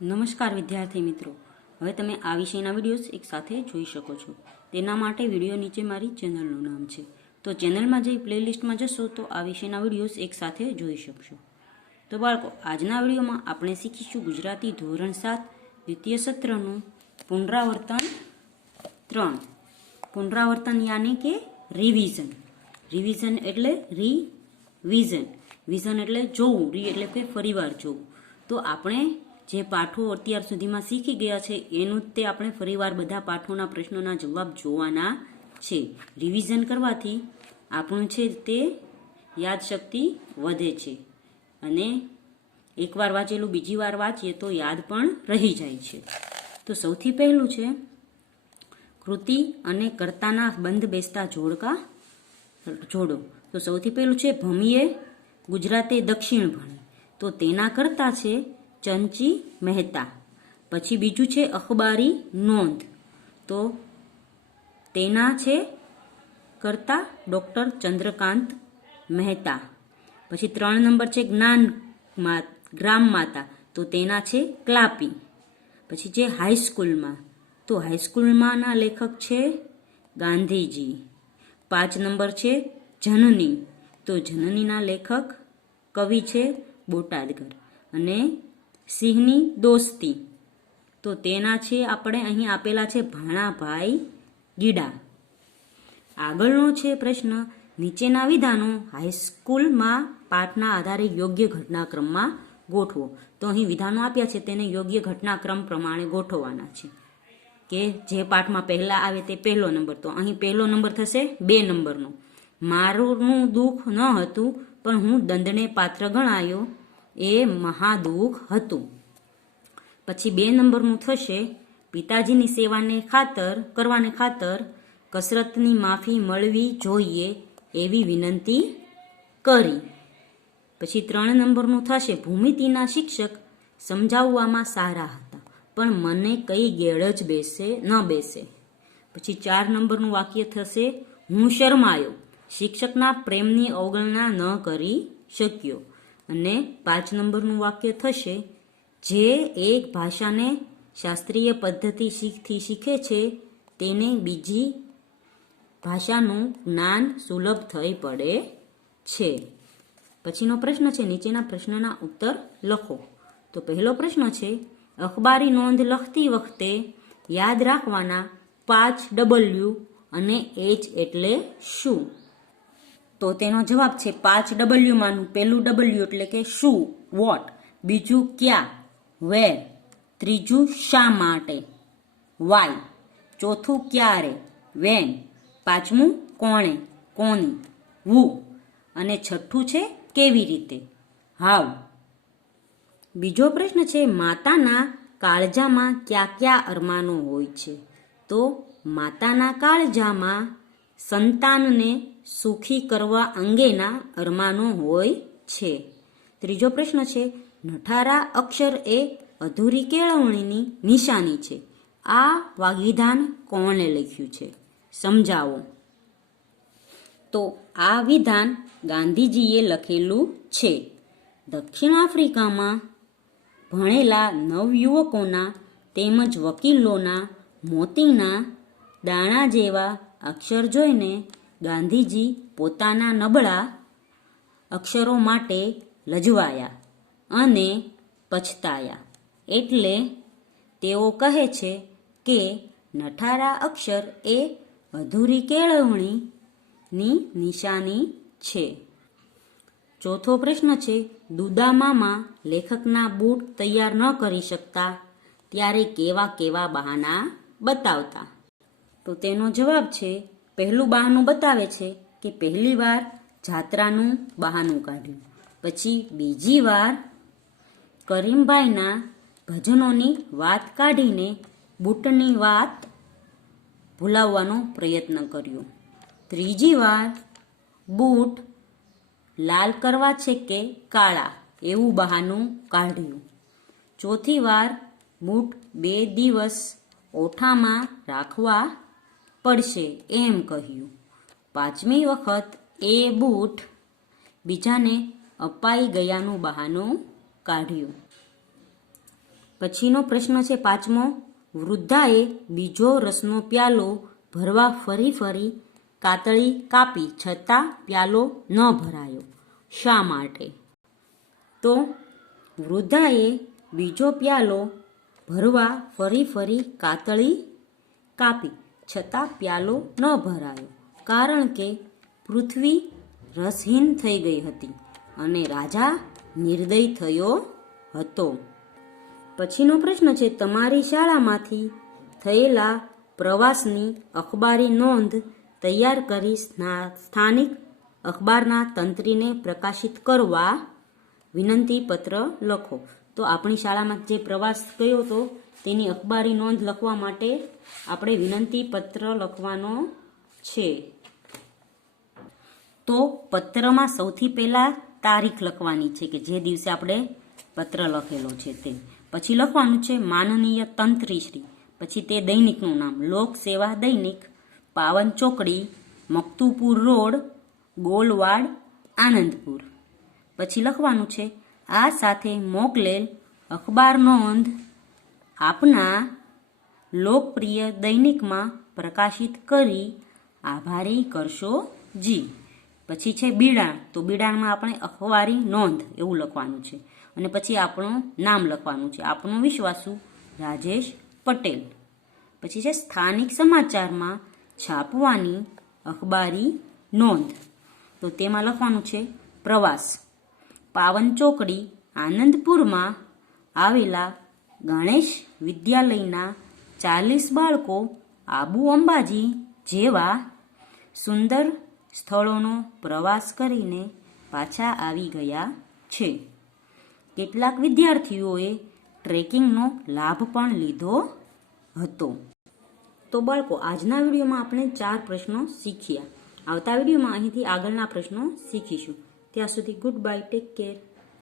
નમસ્કાર વિદ્યાર્થી મિત્રો, હવે તમે આ વિષયના વિડીયોઝ એક સાથે જોઈ શકો છો. તેના માટે વિડીયો નીચે મારી ચેનલનું નામ છે, તો ચેનલમાં જઈ પ્લેલિસ્ટમાં જશો તો આ વિષયના વિડીયોઝ એક સાથે જોઈ શકશો. તો બાળકો, આજના વિડીયોમાં આપણે શીખીશું ગુજરાતી ધોરણ 7 દ્વિતીય સત્રનું પુનરાવર્તન 3. પુનરાવર્તન યાની કે રિવિઝન. રિવિઝન એટલે રિવિઝન, વિઝન એટલે જોવું, રી એટલે કે ફરીવાર જોવું. તો આપણે જે પાઠો અત્યાર સુધીમાં શીખી ગયા છે એનું તે આપણે ફરીવાર બધા પાઠોના પ્રશ્નોના જવાબ જોવાના છે. રિવિઝન કરવાથી આપણું છે તે યાદશક્તિ વધે છે અને એકવાર વાંચેલું બીજી વાર વાંચીએ તો યાદ પણ રહી જાય છે. તો સૌથી પહેલું છે કૃતિ અને કર્તાના બંધ બેસતા જોડકા જોડો. તો સૌથી પહેલું છે ભમીએ ગુજરાતે દક્ષિણ ભણે, તો તેના કર્તા છે ચંચી મહેતા. પછી બીજું છે અખબારી નોંધ, તો તેના છે કર્તા ડૉક્ટર ચંદ્રકાંત મહેતા. પછી 3 નંબર છે ગ્રામ માતા, તો તેના છે ક્લાપી. પછી છે હાઈસ્કૂલમાં, તો હાઈસ્કૂલમાંના લેખક છે ગાંધીજી. 5 નંબર છે જનની, તો જનનીના લેખક કવિ છે બોટાદકર. અને સિંહની દોસ્તી, તો તેના છે આપણે અહીં આપેલા છે ભાણાભાઈ ગીડા. આગળનો છે પ્રશ્ન, નીચેના વિધાનો હાઈસ્કૂલમાં પાઠના આધારે યોગ્ય ઘટનાક્રમમાં ગોઠવો. તો અહીં વિધાનો આપ્યા છે તેને યોગ્ય ઘટનાક્રમ પ્રમાણે ગોઠવવાના છે કે જે પાઠમાં પહેલા આવે તે પહેલો નંબર. તો અહીં પહેલો નંબર થશે 2 નંબરનો, મારું દુઃખ ન હતું પણ હું દંડને પાત્ર ગણાયો, એ મહાદુઃખ હતું. પછી 2 નંબરનું થશે પિતાજીની સેવાને કરવાને ખાતર કસરતની માફી મળવી જોઈએ એવી વિનંતી કરી. પછી 3 નંબરનું થશે ભૂમિતિના શિક્ષક સમજાવવામાં સારા હતા પણ મને કઈ ગેળ જ ન બેસે. પછી 4 નંબરનું વાક્ય થશે હું શરમાયો, શિક્ષકના પ્રેમની અવગણના ન કરી શક્યો. અને 5 નંબરનું વાક્ય થશે જે એક ભાષાને શાસ્ત્રીય પદ્ધતિથી શીખે છે તેને બીજી ભાષાનું જ્ઞાન સુલભ થઈ પડે છે. પછીનો પ્રશ્ન છે નીચેના પ્રશ્નના ઉત્તર લખો. તો પહેલો પ્રશ્ન છે અખબારી નોંધ લખતી વખતે યાદ રાખવાના 5 W અને H એટલે શું? તો તેનો જવાબ છે 5 W માંનું પહેલું W એટલે કે શું, વોટ. બીજું ક્યાં, વેર. ત્રીજું શા માટે, વાય. ચોથું ક્યારે, વેન. પાંચમું કોણે, કોની, વુ. અને છઠ્ઠું છે કેવી રીતે, હાવ. બીજો પ્રશ્ન છે માતાના કાળજામાં કયા કયા અરમાનો હોય છે? તો માતાના કાળજામાં સંતાનને સુખી કરવા અંગેના અરમાનો હોય છે. ત્રીજો પ્રશ્ન છે નઠારા અક્ષર એ અધૂરી કેળવણીની નિશાની છે. આ વાગ્વિધાન કોણે લખ્યું છે? સમજાવો. તો આ વિધાન ગાંધીજીએ લખેલું છે. દક્ષિણ આફ્રિકામાં ભણેલા નવયુવકોના તેમજ વકીલોના મોતીના દાણા જેવા અક્ષર જોઈને ગાંધીજી પોતાના નબળા અક્ષરો માટે લજવાયા અને પછતાયા. એટલે તેઓ કહે છે કે નઠારા અક્ષર એ અધૂરી કેળવણીની નિશાની છે. ચોથો પ્રશ્ન છે દુદામામા લેખકના બૂટ તૈયાર ન કરી શકતા ત્યારે કેવા કેવા બહાના બતાવતા? તો તેનો જવાબ છે પહેલું બહાનું બતાવે છે કે પહેલી વાર જાત્રાનું બહાનું કાઢ્યું, પછી બીજી વાર કરીમભાઈના ભજનોની વાત કાઢીને બૂટની વાત ભૂલાવવાનો પ્રયત્ન કર્યો, ત્રીજી વાર બૂટ લાલ કરવા છે કે કાળા એવું બહાનું કાઢ્યું, ચોથી વાર બૂટ 2 દિવસ ઓઠામાં રાખવા પડશે એમ કહ્યું, પાંચમી વખત એ બૂટ બીજાને અપાઈ ગયાનું બહાનું કાઢ્યું. પછીનો પ્રશ્ન છે 5મો. વૃદ્ધાએ બીજો રસનો પ્યાલો ભરવા ફરી ફરી કાતળી કાપી છતાં પ્યાલો ન ભરાયો, શા માટે? તો વૃદ્ધાએ બીજો પ્યાલો ભરવા ફરી ફરી કાતળી કાપી છતાં પ્યાલો ન ભરાયો, કારણ કે પૃથ્વી રસહીન થઈ ગઈ હતી અને રાજા નિર્દય થયો હતો. પછીનો પ્રશ્ન છે તમારી શાળામાંથી થયેલા પ્રવાસની અખબારી નોંધ તૈયાર કરી સ્થાનિક અખબારના તંત્રીને પ્રકાશિત કરવા વિનંતી પત્ર લખો. તો આપણી શાળામાં જે પ્રવાસ ગયો હતો તેની અખબારી નોંધ લખવા માટે આપણે વિનંતી પત્ર લખવાનો છે. તો પત્રમાં સૌથી પહેલા તારીખ લખવાની છે કે જે દિવસે આપણે પત્ર લખેલો છે તે. પછી લખવાનું છે માનનીય તંત્રીશ્રી, પછી તે દૈનિકનું નામ લોક સેવા દૈનિક, પાવન ચોકડી, મકતુપુર રોડ, ગોલવાડ, આનંદપુર. પછી લખવાનું છે આ સાથે મોકલેલ અખબાર નોંધ આપના લોકપ્રિય દૈનિકમાં પ્રકાશિત કરી આભારી કરશો જી. પછી છે બીડાણ, તો બીડાણમાં આપણે અખબારી નોંધ એવું લખવાનું છે અને પછી આપણું નામ લખવાનું છે, આપણું વિશ્વાસુ રાજેશ પટેલ. પછી છે સ્થાનિક સમાચારમાં છાપવાની અખબારી નોંધ, તો તેમાં લખવાનું છે પ્રવાસ, પાવન ચોકડી આનંદપુરમાં આવેલા ગણેશ વિદ્યાલયના 40 બાળકો આબુ અંબાજી જેવા સુંદર સ્થળોનો પ્રવાસ કરીને પાછા આવી ગયા છે. કેટલાક વિદ્યાર્થીઓએ ટ્રેકિંગનો લાભ પણ લીધો હતો. તો બાળકો, આજના વિડીયોમાં આપણે 4 પ્રશ્નો શીખ્યા. આવતા વિડીયોમાં અહીંથી આગળના પ્રશ્નો શીખીશું. ત્યાં સુધી ગુડ બાય, ટેક કેર.